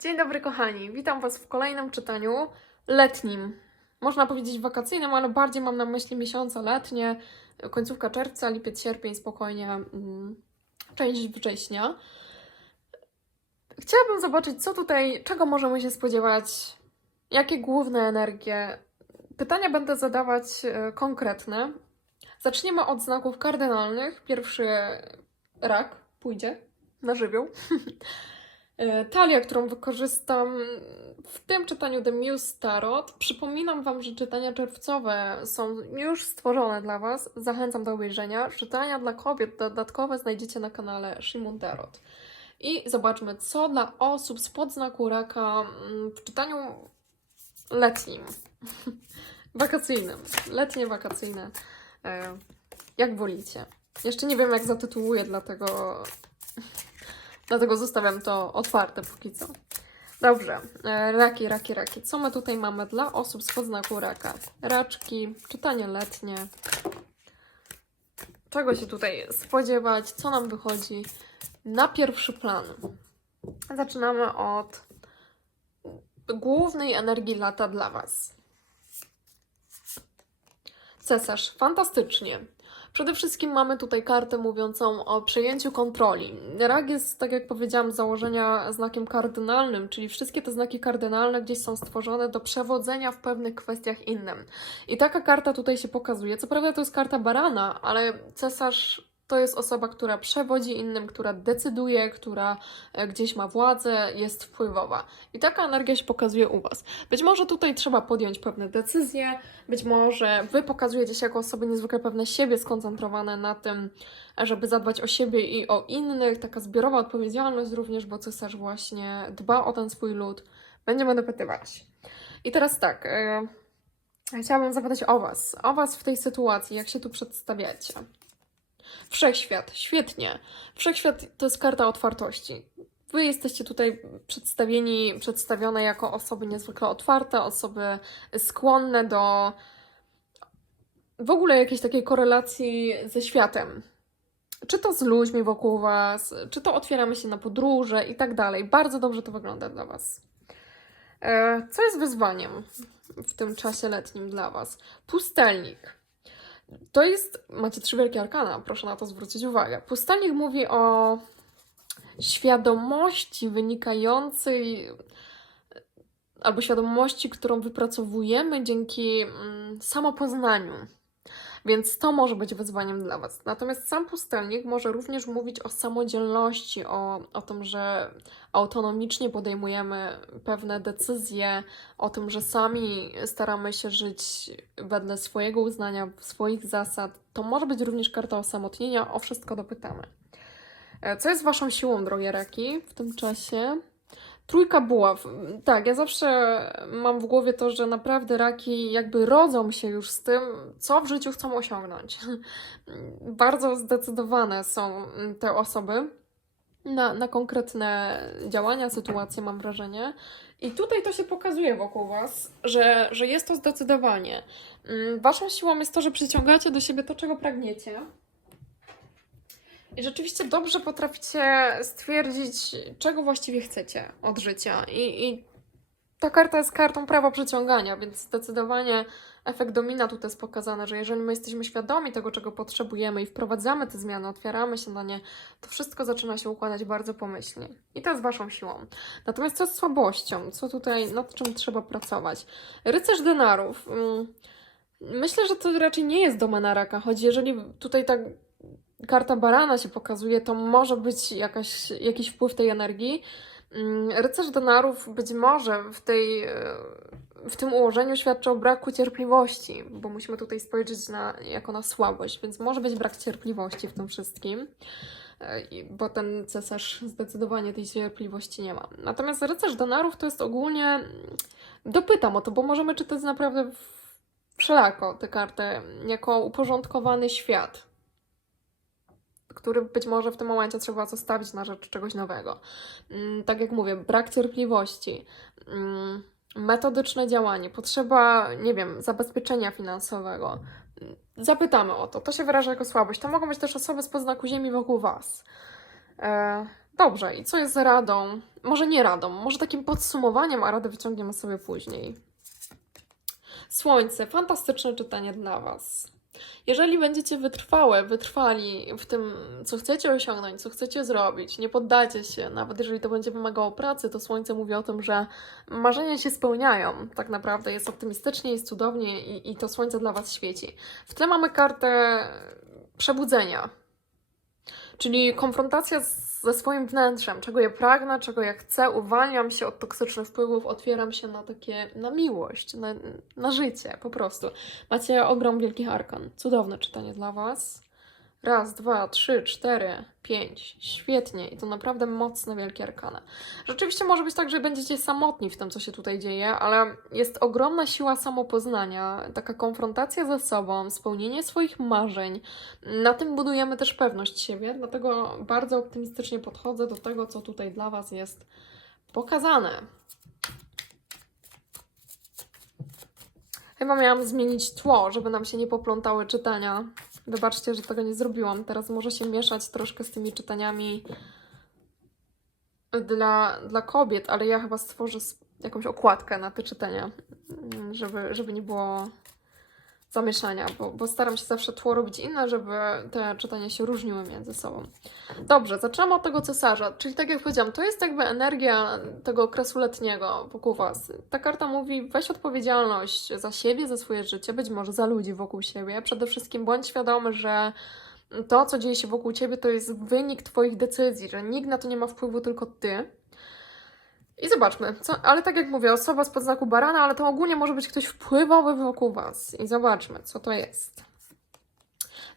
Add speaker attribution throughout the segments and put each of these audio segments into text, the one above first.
Speaker 1: Dzień dobry, kochani. Witam Was w kolejnym czytaniu letnim. Można powiedzieć wakacyjnym, ale bardziej mam na myśli miesiące letnie, końcówka czerwca, lipiec, sierpień, spokojnie, mm, część września. Chciałabym zobaczyć, co tutaj, czego możemy się spodziewać, jakie główne energie. Pytania będę zadawać e, konkretne. Zaczniemy od znaków kardynalnych. Pierwszy rak pójdzie na żywioł. E, Talia, którą wykorzystam w tym czytaniu The Muse Tarot. Przypominam Wam, że czytania czerwcowe są już stworzone dla Was. Zachęcam do obejrzenia. Czytania dla kobiet dodatkowe znajdziecie na kanale Shimon Tarot. I zobaczmy, co dla osób spod znaku raka mm, w czytaniu letnim, wakacyjnym, letnie, wakacyjne, e, jak wolicie. Jeszcze nie wiem, jak zatytułuję, dlatego Dlatego zostawiam to otwarte póki co. Dobrze, e, raki, raki, raki. Co my tutaj mamy dla osób z podznaku raka? Raczki, czytanie letnie. Czego się tutaj spodziewać? Co nam wychodzi na pierwszy plan? Zaczynamy od głównej energii lata dla Was. Cesarz, fantastycznie. Przede wszystkim mamy tutaj kartę mówiącą o przejęciu kontroli. Rak jest, tak jak powiedziałam, z założenia znakiem kardynalnym, czyli wszystkie te znaki kardynalne gdzieś są stworzone do przewodzenia w pewnych kwestiach innym. I taka karta tutaj się pokazuje. Co prawda to jest karta barana, ale cesarz to jest osoba, która przewodzi innym, która decyduje, która e, gdzieś ma władzę, jest wpływowa. I taka energia się pokazuje u Was. Być może tutaj trzeba podjąć pewne decyzje, być może Wy pokazujecie się jako osoby niezwykle pewne siebie, skoncentrowane na tym, żeby zadbać o siebie i o innych. Taka zbiorowa odpowiedzialność również, bo cesarz właśnie dba o ten swój lud. Będziemy dopytywać. I teraz tak, e, chciałabym zapytać o Was. O Was w tej sytuacji, jak się tu przedstawiacie. Wszechświat, świetnie. Wszechświat to jest karta otwartości. Wy jesteście tutaj przedstawieni, przedstawione jako osoby niezwykle otwarte, osoby skłonne do w ogóle jakiejś takiej korelacji ze światem. Czy to z ludźmi wokół Was, czy to otwieramy się na podróże i tak dalej. Bardzo dobrze to wygląda dla Was. E, Co jest wyzwaniem w tym czasie letnim dla Was? Pustelnik. To jest, macie trzy wielkie arkana, proszę na to zwrócić uwagę. Pustelnik mówi o świadomości wynikającej albo świadomości, którą wypracowujemy dzięki mm, samopoznaniu. Więc to może być wyzwaniem dla Was. Natomiast sam pustelnik może również mówić o samodzielności, o, o tym, że autonomicznie podejmujemy pewne decyzje, o tym, że sami staramy się żyć wedle swojego uznania, swoich zasad. To może być również karta osamotnienia, o wszystko dopytamy. E, Co jest Waszą siłą, drogie raki, w tym czasie? Trójka buław. Tak, ja zawsze mam w głowie to, że naprawdę raki jakby rodzą się już z tym, co w życiu chcą osiągnąć. Bardzo zdecydowane są te osoby na, na konkretne działania, sytuacje, mam wrażenie. I tutaj to się pokazuje wokół Was, że, że jest to zdecydowanie. Mm, Waszą siłą jest to, że przyciągacie do siebie to, czego pragniecie. I rzeczywiście dobrze potraficie stwierdzić, czego właściwie chcecie od życia. I, I ta karta jest kartą prawa przyciągania, więc zdecydowanie efekt domina tutaj jest pokazany, że jeżeli my jesteśmy świadomi tego, czego potrzebujemy i wprowadzamy te zmiany, otwieramy się na nie, to wszystko zaczyna się układać bardzo pomyślnie. I to jest Waszą siłą. Natomiast co z słabością? Co tutaj, nad czym trzeba pracować? Rycerz denarów. Mm, Myślę, że to raczej nie jest domena raka, choć jeżeli tutaj tak karta barana się pokazuje, to może być jakaś, jakiś wpływ tej energii. Mm, Rycerz denarów być może w, tej, e, w tym ułożeniu świadczy o braku cierpliwości, bo musimy tutaj spojrzeć na, jako na słabość, więc może być brak cierpliwości w tym wszystkim, e, bo ten cesarz zdecydowanie tej cierpliwości nie ma. Natomiast rycerz denarów to jest ogólnie, dopytam o to, bo możemy czytać naprawdę wszelako tę kartę, jako uporządkowany świat który być może w tym momencie trzeba zostawić na rzecz czegoś nowego. Mm, Tak jak mówię, brak cierpliwości, mm, metodyczne działanie, potrzeba, nie wiem, zabezpieczenia finansowego. Mm, Zapytamy o to. To się wyraża jako słabość. To mogą być też osoby z poznaku ziemi wokół Was. E, Dobrze, i co jest radą? może nie radą, może takim podsumowaniem, a radę wyciągniemy sobie później. Słońce, fantastyczne czytanie dla Was. Jeżeli będziecie wytrwałe, wytrwali w tym, co chcecie osiągnąć, co chcecie zrobić, nie poddacie się, nawet jeżeli to będzie wymagało pracy, to Słońce mówi o tym, że marzenia się spełniają. Tak naprawdę jest optymistycznie, jest cudownie i, i to Słońce dla Was świeci. W tle mamy kartę przebudzenia, czyli konfrontacja z, ze swoim wnętrzem, czego ja pragnę, czego ja chcę, uwalniam się od toksycznych wpływów, otwieram się na takie, na miłość, na, na życie po prostu. Macie ogrom wielkich arkan. Cudowne czytanie dla Was. Raz, dwa, trzy, cztery, pięć. Świetnie. I to naprawdę mocne, wielkie arkana. Rzeczywiście może być tak, że będziecie samotni w tym, co się tutaj dzieje, ale jest ogromna siła samopoznania, taka konfrontacja ze sobą, spełnienie swoich marzeń. Na tym budujemy też pewność siebie, dlatego bardzo optymistycznie podchodzę do tego, co tutaj dla Was jest pokazane. Chyba miałam zmienić tło, żeby nam się nie poplątały czytania. Wybaczcie, że tego nie zrobiłam. Teraz może się mieszać troszkę z tymi czytaniami dla, dla kobiet, ale ja chyba stworzę jakąś okładkę na te czytania, żeby, żeby nie było zamieszania, bo, bo staram się zawsze tło robić inne, żeby te czytania się różniły między sobą. Dobrze, zaczynamy od tego cesarza, czyli tak jak powiedziałam, to jest jakby energia tego okresu letniego wokół Was. Ta karta mówi, weź odpowiedzialność za siebie, za swoje życie, być może za ludzi wokół siebie. Przede wszystkim bądź świadomy, że to, co dzieje się wokół Ciebie, to jest wynik Twoich decyzji, że nikt na to nie ma wpływu, tylko Ty. I zobaczmy, co, ale tak jak mówię, osoba z podznaku barana, ale to ogólnie może być ktoś wpływowy wokół Was. I zobaczmy, co to jest.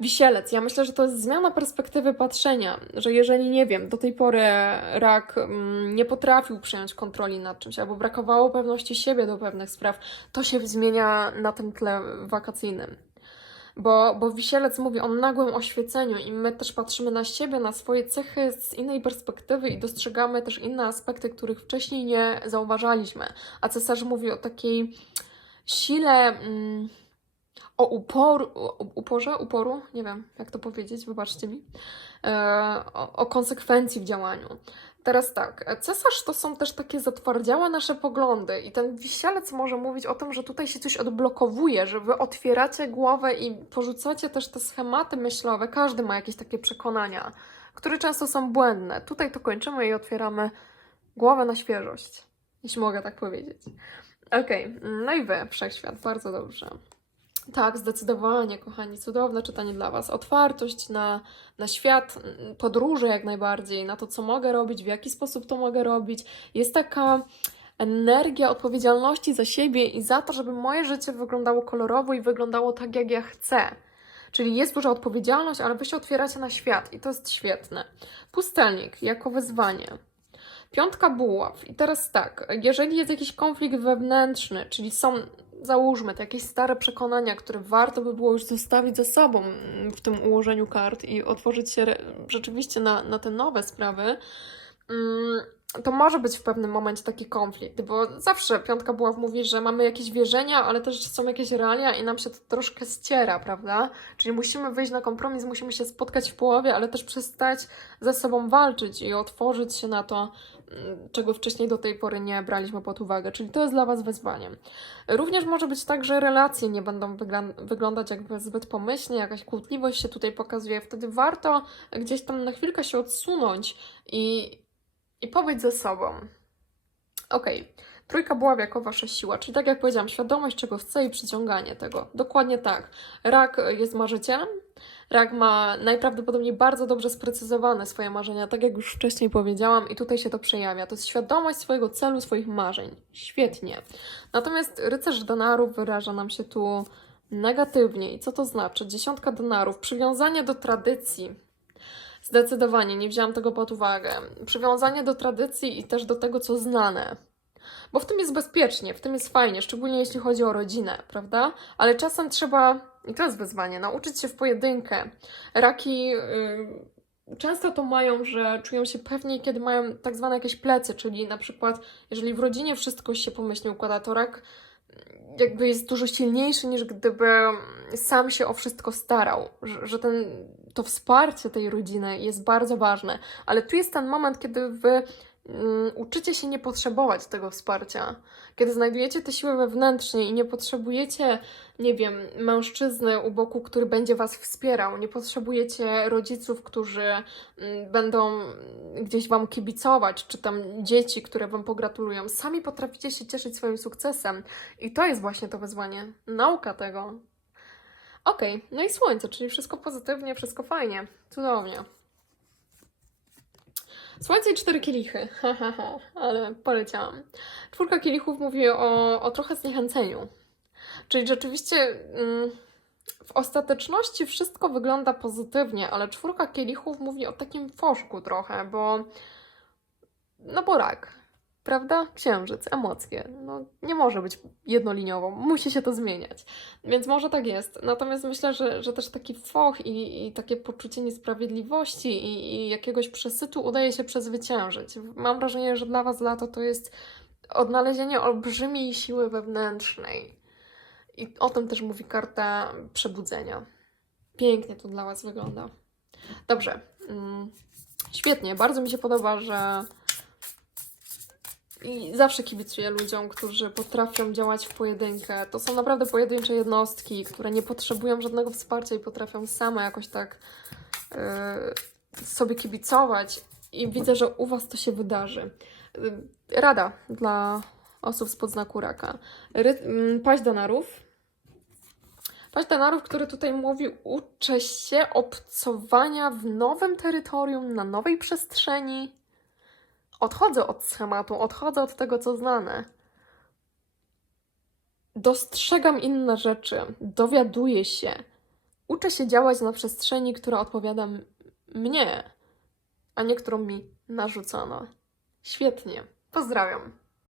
Speaker 1: Wisielec. Ja myślę, że to jest zmiana perspektywy patrzenia, że jeżeli, nie wiem, do tej pory rak mm, nie potrafił przejąć kontroli nad czymś, albo brakowało pewności siebie do pewnych spraw, to się zmienia na tym tle wakacyjnym. Bo, bo wisielec mówi o nagłym oświeceniu i my też patrzymy na siebie, na swoje cechy z innej perspektywy i dostrzegamy też inne aspekty, których wcześniej nie zauważaliśmy. A cesarz mówi o takiej sile, mm, o uporu, uporze, uporu, nie wiem jak to powiedzieć, wybaczcie mi, e, o, o konsekwencji w działaniu. Teraz tak, cesarz to są też takie zatwardziałe nasze poglądy i ten wisielec może mówić o tym, że tutaj się coś odblokowuje, że wy otwieracie głowę i porzucacie też te schematy myślowe. Każdy ma jakieś takie przekonania, które często są błędne. Tutaj to kończymy i otwieramy głowę na świeżość, jeśli mogę tak powiedzieć. Okej, no i wy, wszechświat, bardzo dobrze. Tak, zdecydowanie, kochani, cudowne czytanie dla Was. Otwartość na, na świat, mm, podróże jak najbardziej, na to, co mogę robić, w jaki sposób to mogę robić. Jest taka energia odpowiedzialności za siebie i za to, żeby moje życie wyglądało kolorowo i wyglądało tak, jak ja chcę. Czyli jest duża odpowiedzialność, ale Wy się otwieracie na świat i to jest świetne. Pustelnik jako wyzwanie. Piątka buław. I teraz tak, jeżeli jest jakiś konflikt wewnętrzny, czyli są, załóżmy, te jakieś stare przekonania, które warto by było już zostawić za sobą w tym ułożeniu kart i otworzyć się rzeczywiście na, na te nowe sprawy, mm, to może być w pewnym momencie taki konflikt, bo zawsze piątka buław mówi, że mamy jakieś wierzenia, ale też są jakieś realia i nam się to troszkę ściera, prawda? Czyli musimy wyjść na kompromis, musimy się spotkać w połowie, ale też przestać ze sobą walczyć i otworzyć się na to, mm, czego wcześniej do tej pory nie braliśmy pod uwagę. Czyli to jest dla Was wyzwaniem. Również może być tak, że relacje nie będą wyglądać jakby zbyt pomyślnie, jakaś kłótliwość się tutaj pokazuje. Wtedy warto gdzieś tam na chwilkę się odsunąć i, i pobyć ze sobą. Okej. Trójka buław jako wasza siła, czyli tak jak powiedziałam, świadomość czego chcę i przyciąganie tego. Dokładnie tak. Rak jest marzycielem. Rak ma najprawdopodobniej bardzo dobrze sprecyzowane swoje marzenia, tak jak już wcześniej powiedziałam, i tutaj się to przejawia. To jest świadomość swojego celu, swoich marzeń. Świetnie. Natomiast rycerz denarów wyraża nam się tu negatywnie. I co to znaczy? Dziesiątka denarów, przywiązanie do tradycji. Zdecydowanie nie wzięłam tego pod uwagę. Przywiązanie do tradycji i też do tego, co znane. Bo w tym jest bezpiecznie, w tym jest fajnie, szczególnie jeśli chodzi o rodzinę, prawda? Ale czasem trzeba, i to jest wyzwanie, nauczyć się w pojedynkę. Raki y, często to mają, że czują się pewniej, kiedy mają tak zwane jakieś plecy, czyli na przykład, jeżeli w rodzinie wszystko się pomyślnie układa, to rak jakby jest dużo silniejszy niż gdyby sam się o wszystko starał, że, że ten, to wsparcie tej rodziny jest bardzo ważne, ale tu jest ten moment, kiedy wy uczycie się nie potrzebować tego wsparcia. Kiedy znajdujecie te siły wewnętrznie i nie potrzebujecie, nie wiem, mężczyzny u boku, który będzie was wspierał, nie potrzebujecie rodziców, którzy mm, będą gdzieś wam kibicować, czy tam dzieci, które wam pogratulują. Sami potraficie się cieszyć swoim sukcesem. I to jest właśnie to wyzwanie. Nauka tego. Okej, no i słońce, czyli wszystko pozytywnie, wszystko fajnie. Cudownie. Słońce i cztery kielichy. Ale poleciałam. Czwórka kielichów mówi o, o trochę zniechęceniu. Czyli rzeczywiście mm, w ostateczności wszystko wygląda pozytywnie, ale czwórka kielichów mówi o takim foszku trochę, bo no bo rak, prawda? Księżyc, emocje. No nie może być jednoliniowo, musi się to zmieniać. Więc może tak jest. Natomiast myślę, że, że też taki foch i, i takie poczucie niesprawiedliwości i, i jakiegoś przesytu udaje się przezwyciężyć. Mam wrażenie, że dla Was lato to jest odnalezienie olbrzymiej siły wewnętrznej. I o tym też mówi karta przebudzenia. Pięknie to dla Was wygląda. Dobrze. Mm, Świetnie, bardzo mi się podoba, że i zawsze kibicuję ludziom, którzy potrafią działać w pojedynkę. To są naprawdę pojedyncze jednostki, które nie potrzebują żadnego wsparcia i potrafią same jakoś tak yy, sobie kibicować. I widzę, że u Was to się wydarzy. Yy, Rada dla osób z podznaku raka. Ry- mm, Paść denarów. Paść denarów, który tutaj mówi, uczę się obcowania w nowym terytorium, na nowej przestrzeni odchodzę od schematu, odchodzę od tego, co znane. Dostrzegam inne rzeczy, dowiaduję się. Uczę się działać na przestrzeni, która odpowiada mnie, a nie którą mi narzucono. Świetnie. Pozdrawiam.